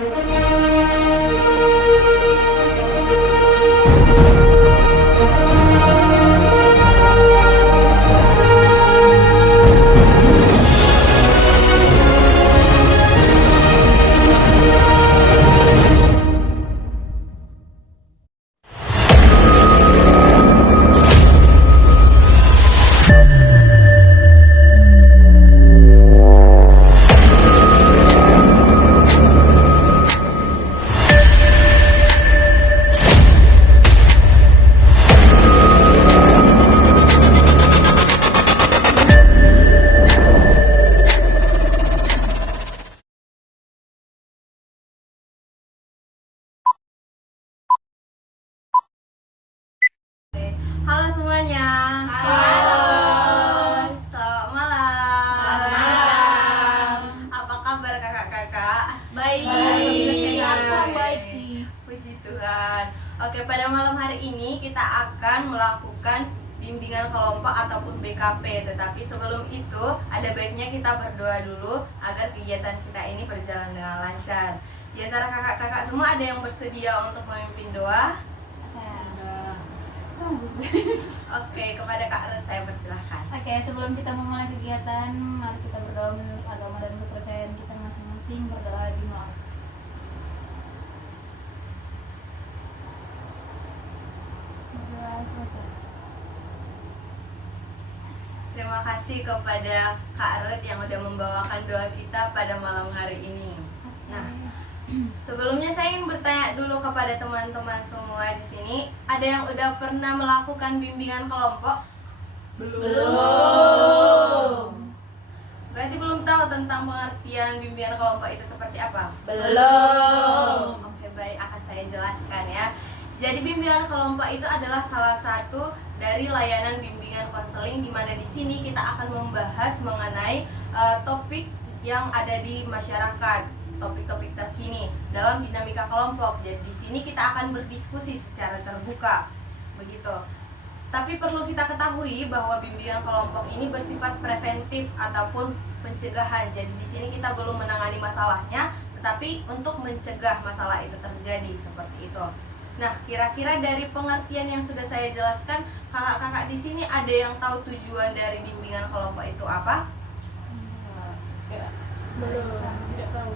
Halo semuanya. Halo. Selamat malam. Selamat malam. Apa kabar kakak-kakak? Baik. Baik sih. Puji Tuhan. Oke, pada malam hari ini kita akan melakukan bimbingan kelompok ataupun BKP. Tetapi sebelum itu ada baiknya kita berdoa dulu agar kegiatan kita ini berjalan dengan lancar. Di antara kakak-kakak semua ada yang bersedia untuk memimpin doa? Oke, kepada Kak Ruth saya persilahkan. Oke, sebelum kita memulai kegiatan, mari kita berdoa menurut agama dan kepercayaan kita masing-masing. Berdoa di malam. Berdoa selesai. Terima kasih kepada Kak Ruth yang udah membawakan doa kita pada malam hari ini. Nah, sebelumnya saya ingin bertanya dulu kepada teman-teman semua di sini, ada yang udah pernah melakukan bimbingan kelompok? Belum. Berarti belum tahu tentang pengertian bimbingan kelompok itu seperti apa? Belum. Oke, baik, akan saya jelaskan ya. Jadi bimbingan kelompok itu adalah salah satu dari layanan bimbingan konseling, di mana di sini kita akan membahas mengenai topik yang ada di masyarakat, topik-topik terkini dalam dinamika kelompok. Jadi di sini kita akan berdiskusi secara terbuka, begitu. Tapi perlu kita ketahui bahwa bimbingan kelompok ini bersifat preventif ataupun pencegahan. Jadi di sini kita belum menangani masalahnya, tetapi untuk mencegah masalah itu terjadi seperti itu. Nah, kira-kira dari pengertian yang sudah saya jelaskan, kakak-kakak di sini ada yang tahu tujuan dari bimbingan kelompok itu apa? Belum. Tidak tahu.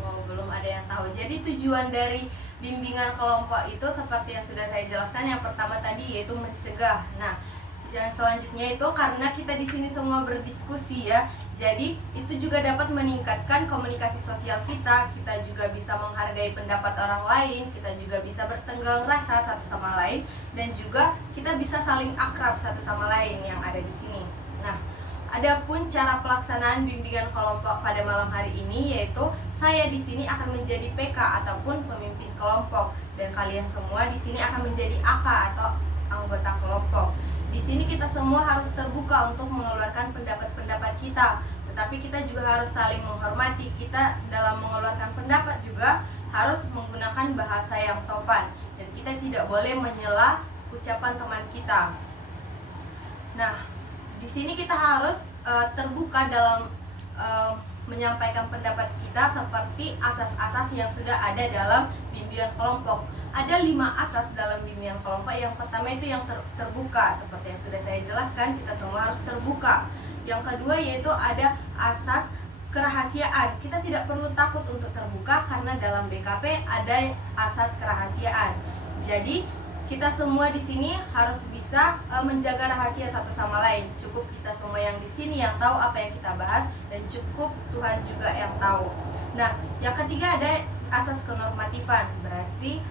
Oh, belum ada yang tahu. Jadi tujuan dari bimbingan kelompok itu seperti yang sudah saya jelaskan, yang pertama tadi yaitu mencegah. Nah, yang selanjutnya itu karena kita di sini semua berdiskusi ya. Jadi itu juga dapat meningkatkan komunikasi sosial kita. Kita juga bisa menghargai pendapat orang lain, kita juga bisa bertenggang rasa satu sama lain, dan juga kita bisa saling akrab satu sama lain yang ada di sini. Nah, adapun cara pelaksanaan bimbingan kelompok pada malam hari ini yaitu saya di sini akan menjadi PK ataupun pemimpin kelompok, dan kalian semua di sini akan menjadi AK atau anggota kelompok. Di sini kita semua harus terbuka untuk mengeluarkan pendapat-pendapat kita, tetapi kita juga harus saling menghormati. Kita dalam mengeluarkan pendapat juga harus menggunakan bahasa yang sopan, dan kita tidak boleh menyela ucapan teman kita. Nah, di sini kita harus terbuka dalam menyampaikan pendapat kita seperti asas-asas yang sudah ada dalam bimbingan kelompok. Ada 5 asas dalam bimbingan kelompok. Yang pertama itu yang terbuka, seperti yang sudah saya jelaskan, kita semua harus terbuka. Yang kedua yaitu ada asas kerahasiaan. Kita tidak perlu takut untuk terbuka karena dalam BKP ada asas kerahasiaan. Jadi kita semua di sini harus bisa menjaga rahasia satu sama lain. Cukup kita semua yang di sini yang tahu apa yang kita bahas, dan cukup Tuhan juga yang tahu. Nah, yang ketiga ada asas kenormatifan. Berarti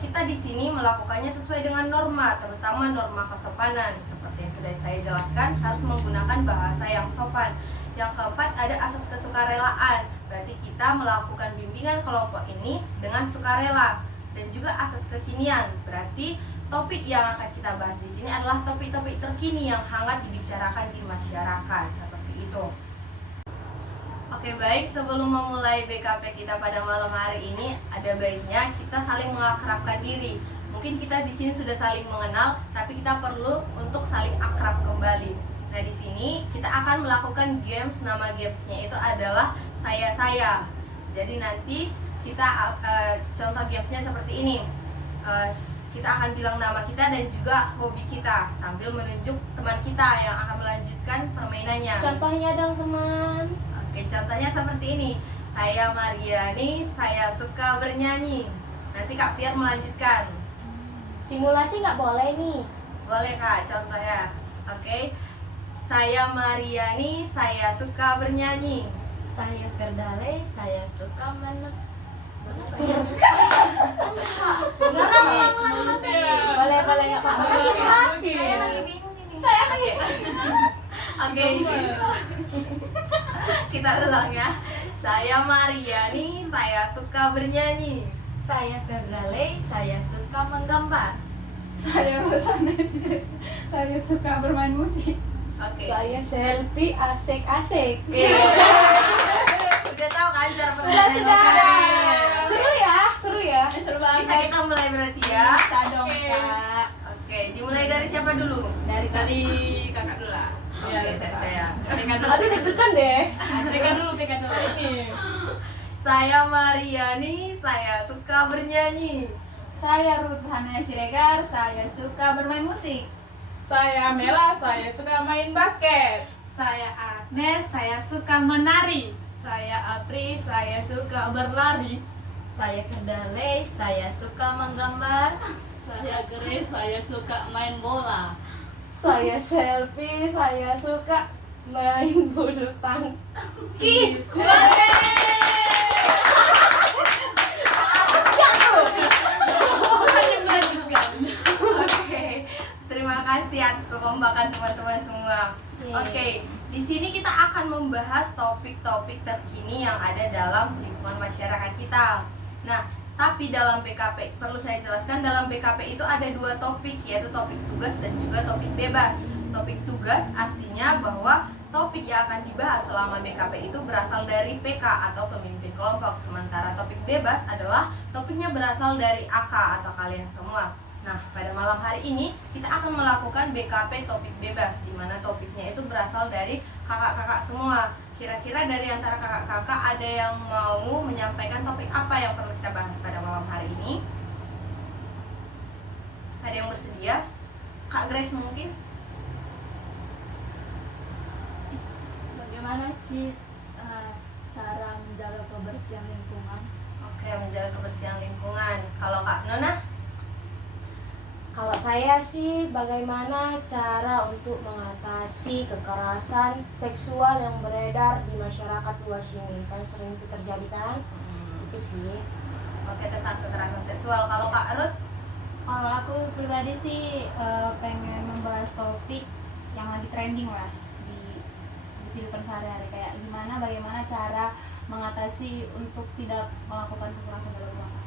kita di sini melakukannya sesuai dengan norma, terutama norma kesopanan. Seperti yang sudah saya jelaskan, harus menggunakan bahasa yang sopan. Yang keempat ada asas kesukarelaan. Berarti kita melakukan bimbingan kelompok ini dengan sukarela. Dan juga asas kekinian, berarti topik yang akan kita bahas di sini adalah topik-topik terkini yang hangat dibicarakan di masyarakat, seperti itu. Oke, baik, sebelum memulai BKP kita pada malam hari ini, ada baiknya kita saling mengakrabkan diri. Mungkin kita di sini sudah saling mengenal, tapi kita perlu untuk saling akrab kembali. Nah, di sini kita akan melakukan games. Nama gamesnya itu adalah saya. Jadi nanti kita contoh gamesnya seperti ini. Kita akan bilang nama kita dan juga hobi kita sambil menunjuk teman kita yang akan melanjutkan permainannya. Contohnya dong teman. Oke, contohnya seperti ini. Saya Mariani, saya suka bernyanyi. Nanti Kak Piar melanjutkan. Simulasi nggak boleh nih. Boleh Kak, contohnya. Oke. Saya Mariani, saya suka bernyanyi. Saya Ferdale, saya suka boleh nggak apa-apa kan simulasi. Saya lagi bingung ini. Oke. Kita ulang ya. Saya Mariani, saya suka bernyanyi. Saya Ferdale, saya suka menggambar. Saya Rosanes, saya suka bermain musik. Oke. Saya selfie asik-asik. Udah tahu kan cara Sudah. permainannya? Seru ya. Seru Bisa banget. kita mulai berarti ya. Bisa dong Kak. Oke, dimulai dari siapa dulu? Dari Tadi kakak dulu lah. Oke, dari saya. Aduh deg-degan deh. PK dulu ini. Saya Mariani, saya suka bernyanyi. Saya Ruth Hana Siregar, saya suka bermain musik. Saya Mela, saya suka main basket. Saya Agnes, saya suka menari. Saya Apri, saya suka berlari. Saya Ferdale, saya suka menggambar. Saya Grace, saya suka main bola. Saya selfie, saya suka main bulu tangkis. Oke, terima kasih atas kekompakan teman-teman semua. Oke, di sini kita akan membahas topik-topik terkini yang ada dalam lingkungan masyarakat kita. Nah, tapi dalam BKP, perlu saya jelaskan, dalam BKP itu ada dua topik, yaitu topik tugas dan juga topik bebas. Topik tugas artinya bahwa topik yang akan dibahas selama BKP itu berasal dari PK atau pemimpin kelompok, sementara topik bebas adalah topiknya berasal dari AK atau kalian semua. Nah, pada malam hari ini kita akan melakukan BKP topik bebas, di mana topiknya itu berasal dari kakak-kakak semua. Kira-kira dari antara kakak-kakak ada yang mau menyampaikan topik apa yang perlu kita bahas pada malam hari ini? Ada yang bersedia? Kak Grace mungkin? Bagaimana sih cara menjaga kebersihan lingkungan? Oke, menjaga kebersihan lingkungan. Kalau Kak Nona? Kalau saya sih bagaimana cara untuk mengatasi kekerasan seksual yang beredar di masyarakat luas ini, kan sering itu terjadi kan? Itu sih. Oke, tentang kekerasan seksual. Kalau Kak Ruth? Kalau aku pribadi sih pengen membahas topik yang lagi trending lah di kehidupan sehari-hari, kayak bagaimana cara mengatasi untuk tidak melakukan kekerasan dalam rumah tangga.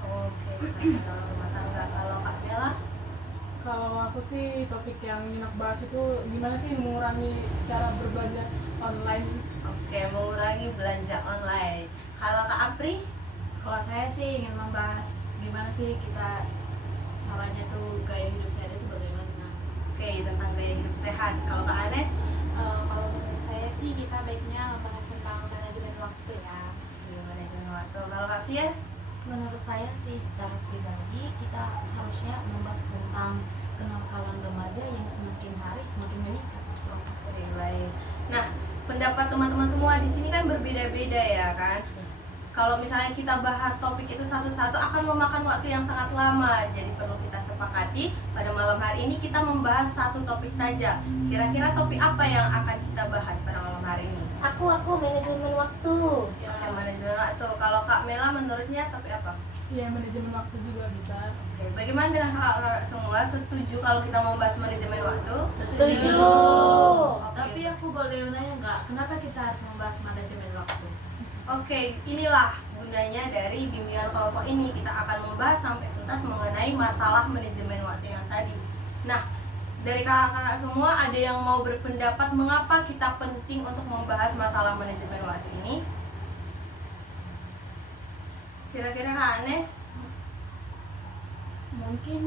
Oke, kekerasan dalam rumah tangga. Kalau Kak Bella? Kalau aku sih topik yang ingin aku bahas itu gimana sih mengurangi cara berbelanja online. Oke, mengurangi belanja online. Kalau Kak Apri? Kalau saya sih ingin membahas gimana sih kita caranya tuh gaya hidup saya itu bagaimana. Oke, tentang gaya hidup sehat. Kalau Kak Anes? Kalau menurut saya sih kita baiknya membahas tentang manajemen waktu ya. Manajemen waktu. Kalau Kak Fia? Menurut saya sih secara pribadi kita harusnya membahas tentang kenakalan remaja yang semakin hari semakin meningkat. Oke, baik. Nah, pendapat teman-teman semua di sini kan berbeda-beda ya kan? Kalau misalnya kita bahas topik itu satu-satu akan memakan waktu yang sangat lama. Jadi perlu kita sepakati pada malam hari ini kita membahas satu topik saja. Kira-kira topik apa yang akan kita bahas pada malam hari ini? Aku manajemen waktu. Oke, manajemen waktu. Kalau Kak Mela menurutnya topik apa? Ya, manajemen waktu juga bisa. Oke, bagaimana dengan kakak semua? Setuju kalau kita membahas manajemen waktu? Setuju. Tapi aku boleh nanya nggak, kenapa kita harus membahas manajemen waktu? Oke, inilah gunanya dari bimbingan kelompok ini. Kita akan membahas sampai tuntas mengenai masalah manajemen waktu yang tadi. Nah, dari kakak-kakak semua ada yang mau berpendapat mengapa kita penting untuk membahas masalah manajemen waktu ini? Kira-kira Kak Anes? Mungkin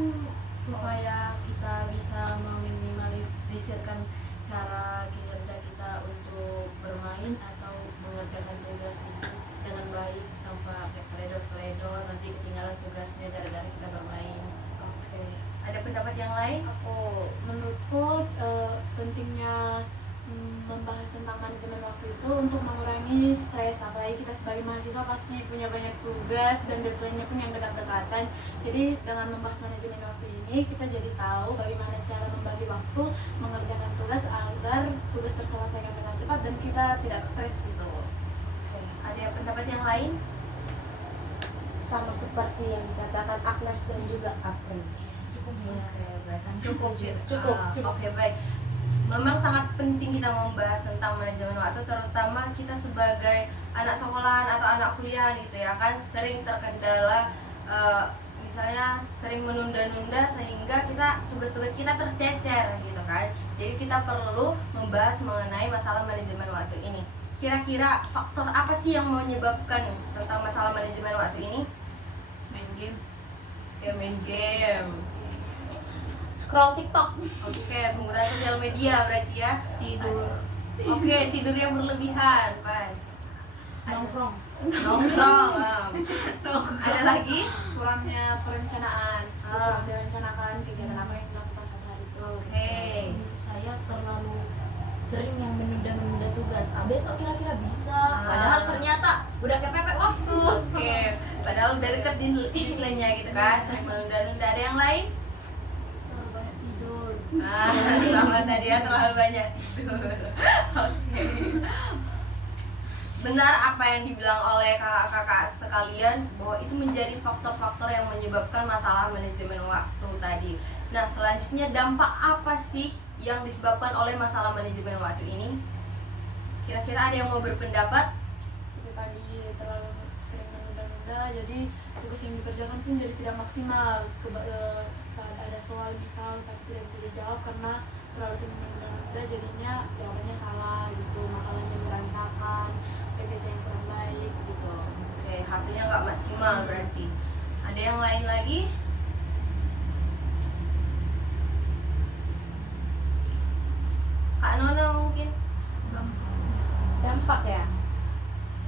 supaya kita bisa meminimalisirkan cara kinerja kita untuk bermain atau mengerjakan tugas itu dengan baik, tanpa kayak teledor nanti ketinggalan tugasnya gara-gara kita bermain. Oke. Ada pendapat yang lain? Menurutku pentingnya membahas tentang manajemen waktu itu untuk mengurangi stres, apalagi kita sebagai mahasiswa pasti punya banyak tugas dan deadline-nya pun yang dekat-dekatan. Jadi dengan membahas manajemen waktu ini kita jadi tahu bagaimana cara membagi waktu mengerjakan tugas agar tugas terselesaikan dengan cepat dan kita tidak stres gitu. Oke. Ada pendapat yang lain? Sama seperti yang dikatakan Agnes dan juga April. Oke, berarti cukup. Cukup. Oke, baik. Memang sangat penting kita membahas tentang manajemen waktu, terutama kita sebagai anak sekolahan atau anak kuliah gitu ya kan, sering terkendala misalnya sering menunda-nunda sehingga tugas-tugas kita tercecer gitu kan. Jadi kita perlu membahas mengenai masalah manajemen waktu ini. Kira-kira faktor apa sih yang menyebabkan tentang masalah manajemen waktu ini? Main game. Ya, main game. Scroll TikTok. Oke, penggunaan sosial media berarti ya. Tidur. Oke, tidur yang berlebihan, pas. Nongkrong, Nongkrong. Ada lagi? kurangnya perencanaan, Ah. kurang direncanakan kegiatan apa yang dilakukan satu hari itu. Oke. Menurut saya terlalu sering yang menunda-menunda tugas. Besok kira-kira bisa. Padahal ternyata udah kepepet waktu. Oke, padahal udah deket deadline-nya gitu kan. Sering menunda-nunda. Ada yang lain? Terlalu banyak tidur. Sama tadi ya, terlalu banyak tidur. Oke. Benar apa yang dibilang oleh kakak-kakak sekalian, bahwa itu menjadi faktor-faktor yang menyebabkan masalah manajemen waktu tadi. Nah, selanjutnya dampak apa sih yang disebabkan oleh masalah manajemen waktu ini? Kira-kira ada yang mau berpendapat? Seperti tadi terlalu sering menunda-nunda, jadi tugas yang dikerjakan pun jadi tidak maksimal. Ada soal misal tapi tidak bisa dijawab karena terlalu sering menunda-nunda, jadinya jawabannya salah gitu, makalahnya berantakan, PPT yang kurang baik gitu. Oke, hasilnya nggak maksimal berarti. Ada yang lain lagi? Kak Nona mungkin? Dampak ya,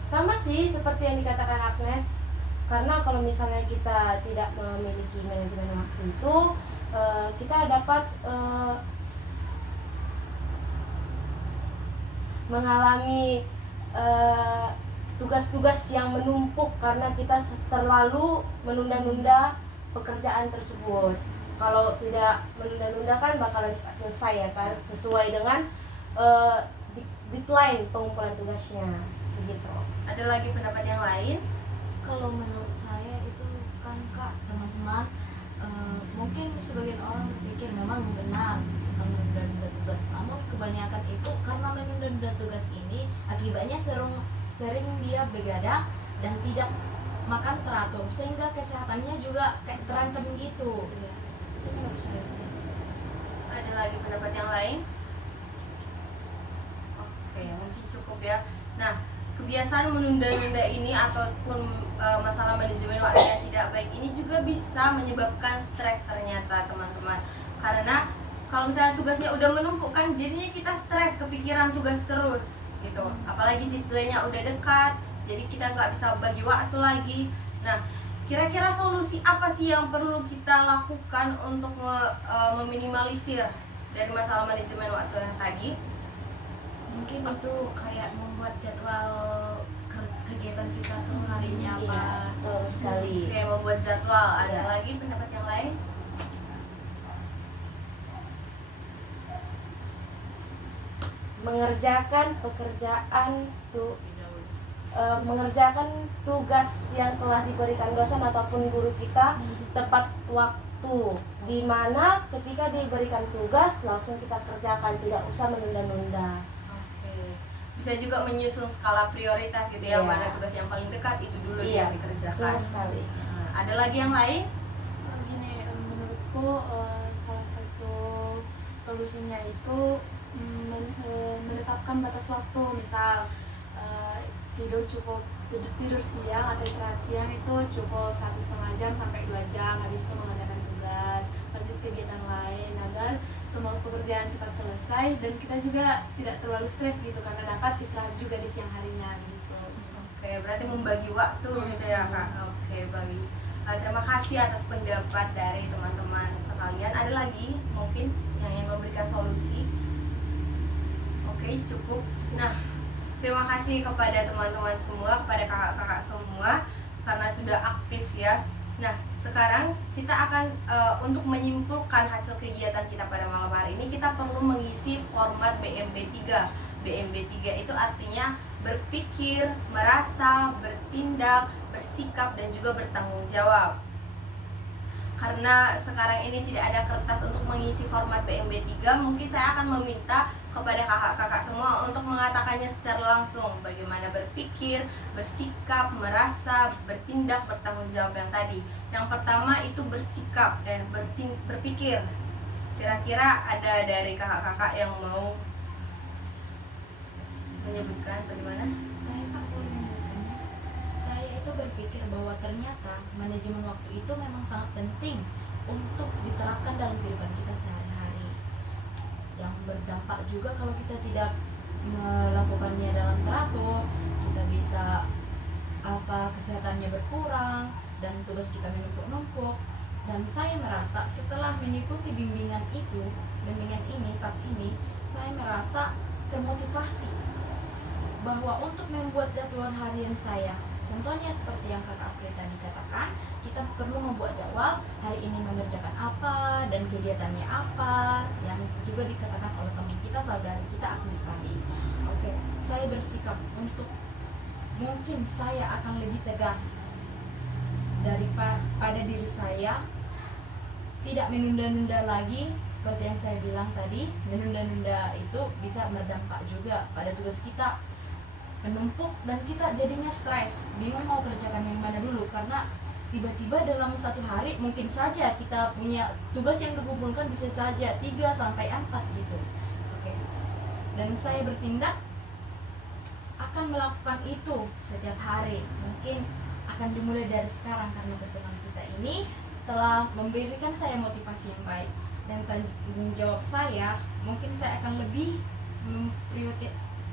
sama sih seperti yang dikatakan Agnes. Karena kalau misalnya kita tidak memiliki manajemen waktu itu, kita dapat mengalami tugas-tugas yang menumpuk karena kita terlalu menunda-nunda pekerjaan tersebut. Kalau tidak menunda-nunda kan bakalan cepat selesai ya kan, sesuai dengan deadline pengumpulan tugasnya begitu. Ada lagi pendapat yang lain? Kalau menurut saya itu kan Kak, teman-teman, mungkin sebagian orang berpikir memang benar tentang menunda-nunda tugas. Namun kebanyakan itu karena menunda-nunda tugas ini akibatnya sering dia begadang dan tidak makan teratur, sehingga kesehatannya juga kayak terancam gitu. Itu menurut saya sih. Ada lagi pendapat yang lain? Oke, mungkin cukup ya. Nah, kebiasaan menunda-nunda ini ataupun masalah manajemen waktu yang tidak baik ini juga bisa menyebabkan stres ternyata teman-teman. Karena kalau misalnya tugasnya udah menumpuk kan jadinya kita stres, kepikiran tugas terus gitu. Apalagi deadline-nya udah dekat, jadi kita nggak bisa bagi waktu lagi. Nah, kira-kira solusi apa sih yang perlu kita lakukan untuk meminimalisir dari masalah manajemen waktu yang tadi? Mungkin itu kayak membuat jadwal kegiatan kita tuh harinya apa. Iya, betul sekali. Oke, membuat jadwal. Ada Iya. lagi pendapat yang lain? Mengerjakan mengerjakan tugas yang telah diberikan dosen ataupun guru kita tepat waktu, di mana ketika diberikan tugas langsung kita kerjakan, tidak usah menunda-nunda. Oke. Bisa juga menyusun skala prioritas gitu ya, Iya. mana tugas yang paling dekat itu dulu Iya, yang dikerjakan. betul sekali. Nah, ada lagi yang lain? Gini, menurutku salah satu solusinya itu menetapkan batas waktu. Misal tidur siang atau istirahat siang itu cukup 1,5 jam sampai 2 jam, habis itu mengerjakan tugas, lanjut kegiatan lain agar semua pekerjaan cepat selesai dan kita juga tidak terlalu stres gitu karena dapat istirahat juga di siang harinya gitu. Oke, Oke, berarti membagi waktu gitu ya Kak. Oke, bagi. Terima kasih atas pendapat dari teman-teman sekalian. Ada lagi mungkin yang ingin memberikan solusi? Oke, cukup. Nah, terima kasih kepada teman-teman semua, kepada kakak-kakak semua karena sudah aktif ya. Nah, sekarang kita akan untuk menyimpulkan hasil kegiatan kita pada malam hari ini, kita perlu mengisi format BMB3. BMB3 itu artinya berpikir, merasa, bertindak, bersikap, dan juga bertanggung jawab. Karena sekarang ini tidak ada kertas untuk mengisi format BMB3, mungkin saya akan meminta kepada kakak-kakak semua untuk mengatakannya secara langsung, bagaimana berpikir, bersikap, merasa, bertindak, bertanggung jawab yang tadi. Yang pertama itu bersikap dan berpikir. Kira-kira ada dari kakak-kakak yang mau menyebutkan bagaimana? Saya Kak boleh menyebutkannya. Saya itu berpikir bahwa ternyata manajemen waktu itu memang sangat penting untuk diterapkan dalam kehidupan kita sehari-hari. Yang berdampak juga kalau kita tidak melakukannya dalam teratur, kita bisa kesehatannya berkurang dan tugas kita menumpuk-numpuk. Dan saya merasa setelah mengikuti bimbingan ini saat ini, saya merasa termotivasi bahwa untuk membuat jadwal harian saya. Contohnya seperti yang Kakak April tadi katakan, kita perlu membuat jadwal hari ini mengerjakan apa dan kegiatannya apa, yang juga dikatakan oleh teman kita, saudari kita Agnes tadi. Oke, saya bersikap untuk mungkin saya akan lebih tegas pada diri saya, tidak menunda-nunda lagi. Seperti yang saya bilang tadi, menunda-nunda itu bisa berdampak juga pada tugas kita, menumpuk dan kita jadinya stres, bingung mau kerjakan yang mana dulu, karena tiba-tiba dalam satu hari mungkin saja kita punya tugas yang dikumpulkan bisa saja 3 sampai 4 gitu. Oke. Dan saya bertindak akan melakukan itu setiap hari. Mungkin akan dimulai dari sekarang karena pertemuan kita ini telah memberikan saya motivasi yang baik, dan tanggung jawab saya mungkin saya akan lebih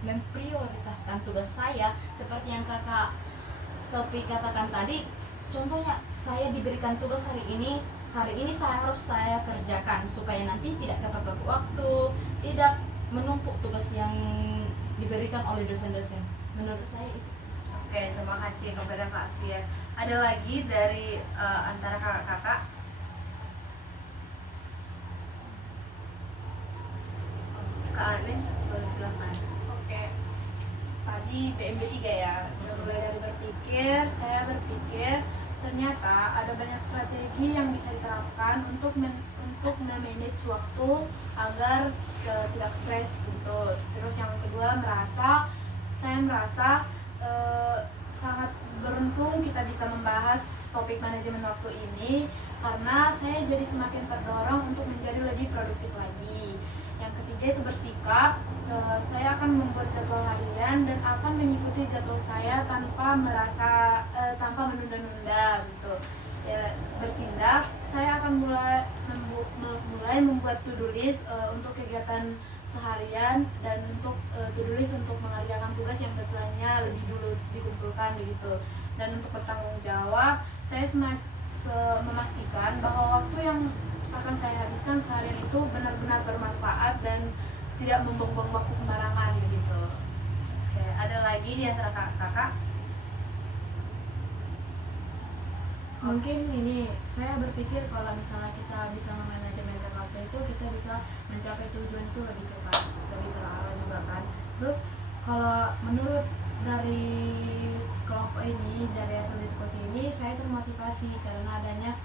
memprioritaskan tugas saya seperti yang Kakak Sophie katakan tadi. Contohnya saya diberikan tugas hari ini saya kerjakan supaya nanti tidak kepepet waktu, tidak menumpuk tugas yang diberikan oleh dosen-dosen. Menurut saya itu sih. Oke, terima kasih kepada Kak Fia. Ada lagi dari antara kakak-kakak? Kak Anes, boleh silakan. Oke, tadi BMB3 ya, mulai dari berpikir, saya berpikir ternyata ada banyak strategi yang bisa diterapkan untuk memanage waktu agar tidak stres gitu. Terus yang kedua, saya merasa sangat beruntung kita bisa membahas topik manajemen waktu ini, karena saya jadi semakin terdorong untuk menjadi lebih produktif lagi. Yang ketiga itu bersikap. Saya akan membuat jadwal harian dan akan mengikuti jadwal saya tanpa menunda-nunda gitu. Ya, bertindak, saya akan mulai membuat to-do list untuk kegiatan seharian dan untuk to-do list untuk mengerjakan tugas yang deadline-nya lebih dulu dikumpulkan begitu. Dan untuk bertanggung jawab, saya memastikan bahwa waktu yang akan saya habiskan seharian itu benar-benar bermanfaat dan tidak membuang-buang waktu sembarangan gitu. Oke, ada lagi di antara kakak-kakak? Mungkin ini saya berpikir kalau misalnya kita bisa memanajemen waktu itu, kita bisa mencapai tujuan itu lebih cepat, lebih terarah juga kan. Terus kalau menurut dari kelompok ini, dari hasil diskusi ini, saya termotivasi karena adanya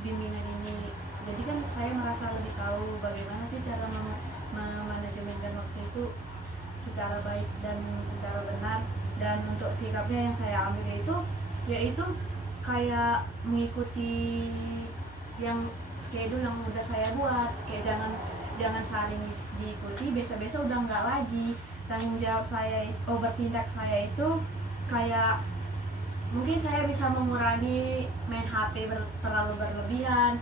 bimbingan ini. Jadi kan saya merasa lebih tahu bagaimana sih cara memanajemenkan waktu itu secara baik dan secara benar. Dan untuk sikapnya yang saya ambil yaitu kayak mengikuti yang schedule yang udah saya buat. Kayak jangan saling diikuti, besok udah enggak lagi. Tanggung jawab saya, bertindak saya itu kayak mungkin saya bisa mengurangi main HP terlalu berlebihan,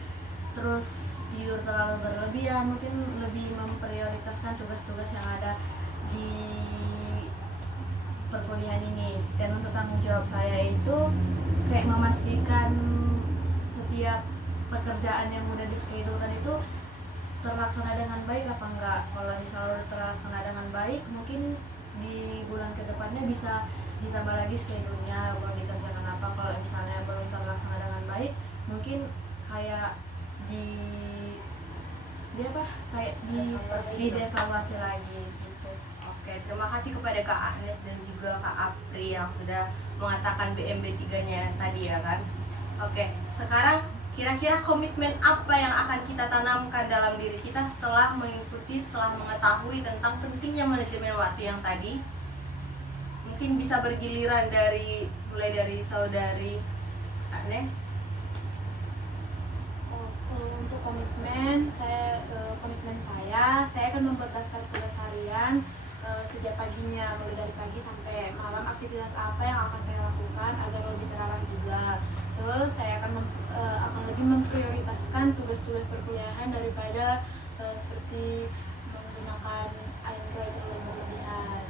terus tidur terlalu berlebihan, mungkin lebih memprioritaskan tugas-tugas yang ada di perkuliahan ini. Dan untuk tanggung jawab saya itu kayak memastikan setiap pekerjaan yang udah dischedulekan itu terlaksana dengan baik apa enggak. Kalau misalnya udah terlaksana dengan baik, mungkin di bulan kedepannya bisa ditambah lagi schedule-nya belum dikerjakan apa. Kalau misalnya belum terlaksana dengan baik, mungkin kayak dievaluasi lagi gitu. Oke, terima kasih kepada Kak Agnes dan juga Kak Apri yang sudah mengatakan BMB 3-nya tadi ya kan. Oke, sekarang kira-kira komitmen apa yang akan kita tanamkan dalam diri kita setelah mengetahui tentang pentingnya manajemen waktu yang tadi? Mungkin bisa bergiliran mulai dari saudari Agnes. Untuk komitmen saya akan membuat daftar tugas harian sejak paginya, mulai dari pagi sampai malam, aktivitas apa yang akan saya lakukan agar lebih terarah juga. Terus saya akan lebih memprioritaskan tugas-tugas perkuliahan daripada seperti menggunakan Android terlalu berlebihan.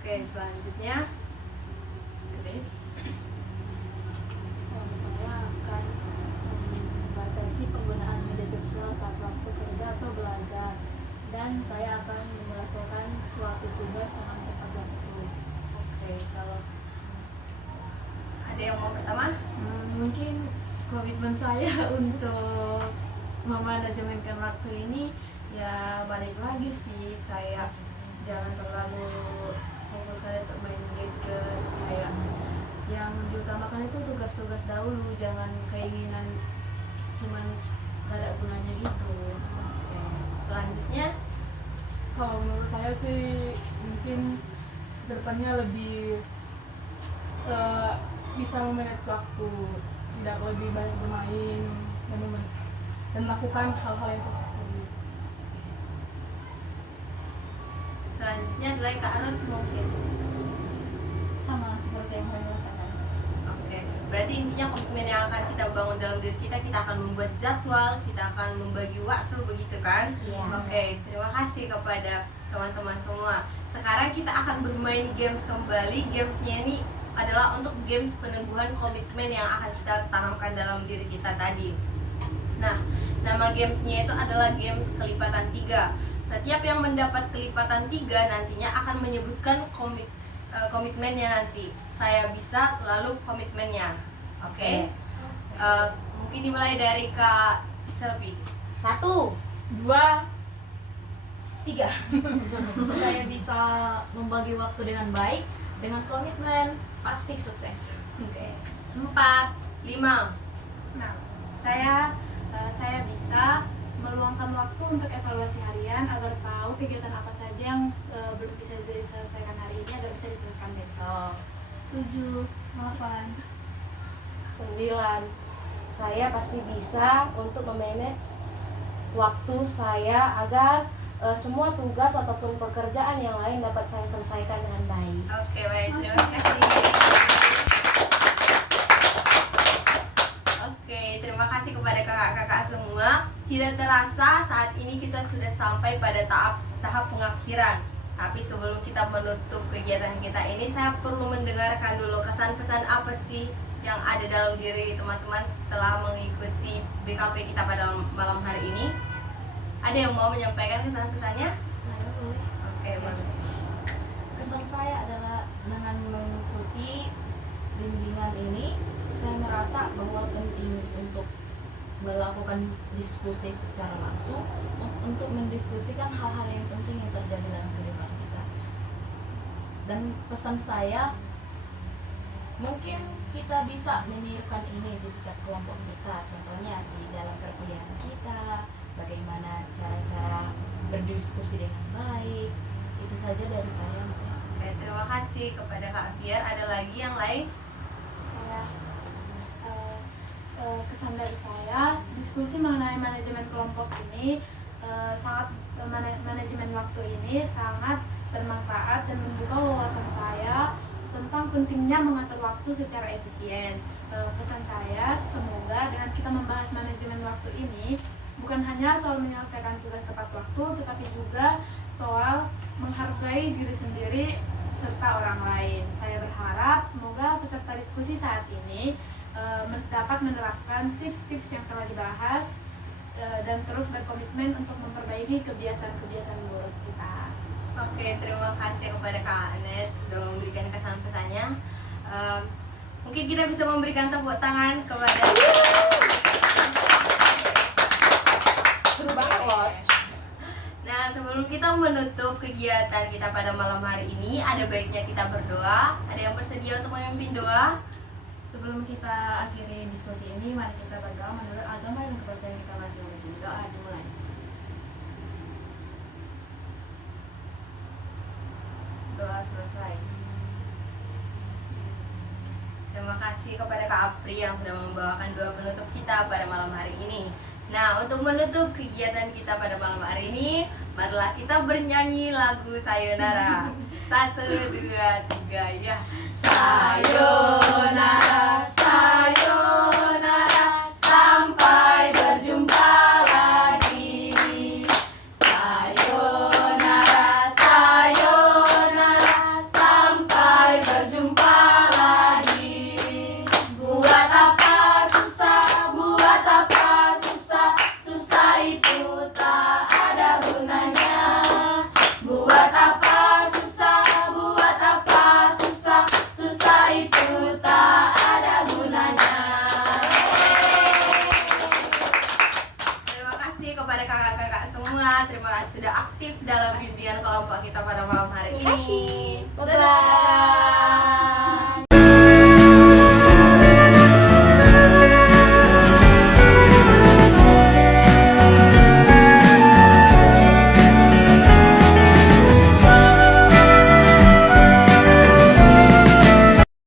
Oke, selanjutnya Grace. Saya akan membatasi penggunaan media sosial saat waktu kerja atau belajar, dan saya akan menyelesaikan suatu tugas dengan tepat waktu. Oke, kalau ada yang mau pertama? Mungkin komitmen saya untuk memanajemenkan waktu ini ya balik lagi sih, kayak jangan terlalu fokus kalian untuk main gadget. Kayak yang diutamakan itu tugas-tugas dahulu, jangan keinginan cuman gak ada gunanya gitu. Oke, selanjutnya Kalau menurut saya sih mungkin kedepannya lebih bisa memanage waktu, tidak lebih banyak bermain dan melakukan hal-hal yang positif. selanjutnya adalah Kak Ruth mungkin. Sama seperti yang saya katakan. Oke, berarti intinya komitmen yang akan kita bangun dalam diri kita akan membuat jadwal, kita akan membagi waktu, begitu kan? Iya. Oke, terima kasih kepada teman-teman semua. Sekarang kita akan bermain games kembali. Gamesnya ini adalah untuk games peneguhan komitmen yang akan kita tanamkan dalam diri kita tadi. Nah, nama gamesnya itu adalah games kelipatan 3. Setiap yang mendapat kelipatan 3 nantinya akan menyebutkan komitmennya nanti. Saya bisa, lalu komitmennya. Oke? Mungkin dimulai dari Kak Selvi. 1, 2, 3. Saya bisa membagi waktu dengan baik, dengan komitmen pasti sukses. Oke. 4, 5. Nah, saya bisa meluangkan waktu untuk evaluasi harian agar tahu kegiatan apa saja yang belum bisa diselesaikan hari ini agar bisa diselesaikan besok. 7, 8. 9. Saya pasti bisa untuk memanage waktu saya agar semua tugas ataupun pekerjaan yang lain dapat saya selesaikan dengan baik. Oke, baik. Terima kasih. Oke, terima kasih kepada kakak-kakak semua. Tidak terasa saat ini kita sudah sampai pada tahap pengakhiran. Tapi sebelum kita menutup kegiatan kita ini, saya perlu mendengarkan dulu kesan-pesan apa sih yang ada dalam diri teman-teman setelah mengikuti BKP kita pada malam hari ini. Ada yang mau menyampaikan kesan-pesannya? Saya boleh. Oke, boleh. Kesan saya adalah dengan mengikuti bimbingan ini, saya merasa bahwa penting untuk melakukan diskusi secara langsung untuk mendiskusikan hal-hal yang penting yang terjadi dalam kehidupan kita. Dan pesan saya, mungkin kita bisa menirukan ini di setiap kelompok kita, contohnya di dalam perkuliahan kita, bagaimana cara-cara berdiskusi dengan baik. Itu saja dari saya. Oke, terima kasih kepada Kak Fiar. Ada lagi yang lain? Kesan dari saya, diskusi mengenai manajemen kelompok ini manajemen waktu ini sangat bermanfaat dan membuka wawasan saya tentang pentingnya mengatur waktu secara efisien. Pesan saya, semoga dengan kita membahas manajemen waktu ini bukan hanya soal menyelesaikan tugas tepat waktu, tetapi juga soal menghargai diri sendiri serta orang lain. Saya berharap semoga peserta diskusi saat ini dapat menerapkan tips-tips yang telah dibahas dan terus berkomitmen untuk memperbaiki kebiasaan-kebiasaan buruk kita. Oke, terima kasih kepada Kak Anes sudah memberikan kesan-pesannya. Mungkin kita bisa memberikan tepuk tangan kepada Seru banget loh. Nah, sebelum kita menutup kegiatan kita pada malam hari ini, ada baiknya kita berdoa. Ada yang bersedia untuk memimpin doa? Sebelum kita akhiri diskusi ini, mari kita berdoa menurut agama dan kepercayaan kita masing-masing. Doa dimulai. Doa selesai. Terima kasih kepada Kak Apri yang sudah membawakan doa penutup kita pada malam hari ini. Nah, untuk menutup kegiatan kita pada malam hari ini, marilah kita bernyanyi lagu Sayonara. 1, 2, 3, ya. Sayonara,